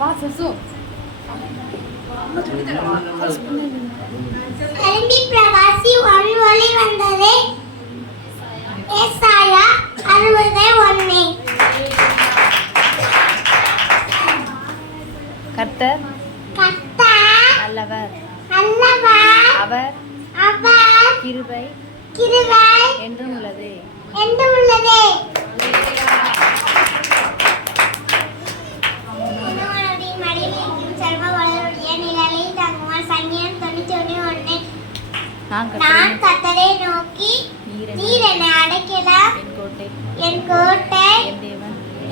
வா சசு எழும்பி பிரகாசி ஒளி ஒளி வந்ததே ஏசாயா 60:1. கர்த்தர் கர்த்தர் நல்லவர் நல்லவர் அவர் அவர் கிருபை கிருபை என்றும் உள்ளது. உன்னவனுடைய மடியில் இருக்கும் செல்வ வளருடைய நிழலில் தங்குவான். சங்கீதம் 91:1. நான் நான் கர்த்தரை நோக்கி நீர் என்னை அடைக்கலாம், என் கோட்டை,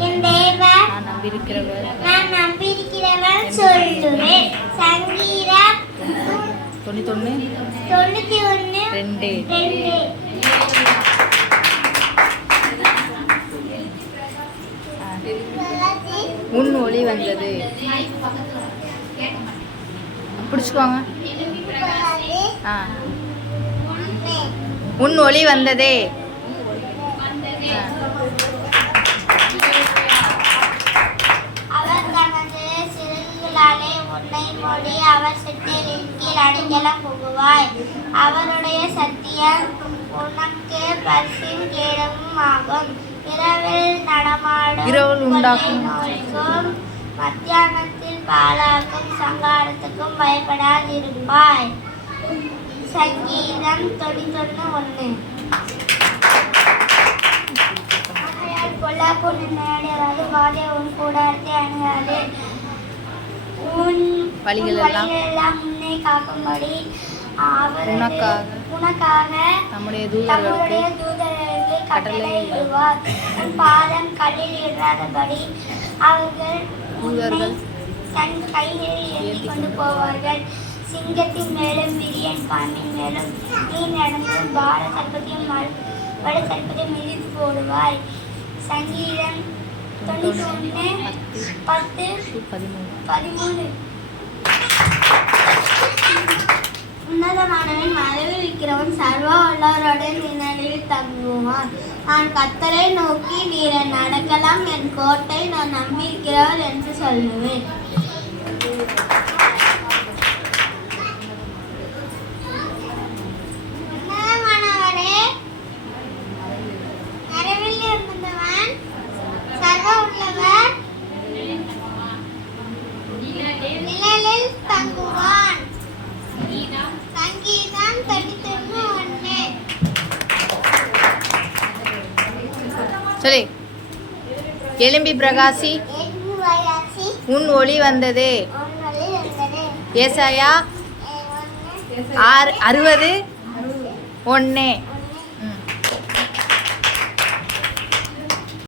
என் தேவன், நான் நம்பியிருக்கிறவன் சொல்லுவேன். சங்கீதம் 91:2. உன் ஒளி வந்தது. பிடிச்சுக்கோங்க. உன் ஒளி வந்ததே. அவர் தனது சிறகுகளாலே உன்னை மூடி அவர் செட்டைகளின் கீழ் அடைக்கலம் புகுவாய். அவருடைய சத்தியம் உனக்கு பரிசும் கேடமும் ஆகும். இரவில் நடமாடும் நோய்க்கும் மத்தியானத்தில் பாலாக்கும் சங்காரத்துக்கும் பயப்படாதிருப்பாய். சங்கீதம் 91:1. பொல்லாப்பு நினையாது, வாதை உன் கூடாரத்தை அணுகாது. உன் வழிகளெல்லாம் முன்னே காக்கும்படி அவர் உனக்காக தம்முடைய தூதர்களுக்கு கட்டளையிடுவார். உன் பாதம் கல்லில் இடாதபடி அவர்கள் உன்னை தன் கைகளில் ஏந்தி கொண்டு போவார்கள். சிங்கத்தின் மேலும் விரியன் பாம்பின் மேலும் நீ நடந்து பார சர்ப்பத்தையும் வட சர்ப்பத்தையும் மிதித்து போடுவாய். சங்கீதம் 91:10-13. உன்னதமானவன் மறைவில் இருக்கிறவன் சர்வ வல்லவருடைய நிழலில் தங்குவான். நான் கர்த்தரை நோக்கி நீர் என்னை அடைக்கலம், என் கோட்டை, நான் நம்பியிருக்கிறவர் என்று சொல்லுவேன். உன்னதமானவரே, மறைவில் இருந்தவன் சர்வ வல்லவர் நிழலில் தங்குவான். சங்கீதம் 91:1. சொல்லி எழும்பி பிரகாசி உன் ஒளி வந்ததே. ஏசாயா 60:1.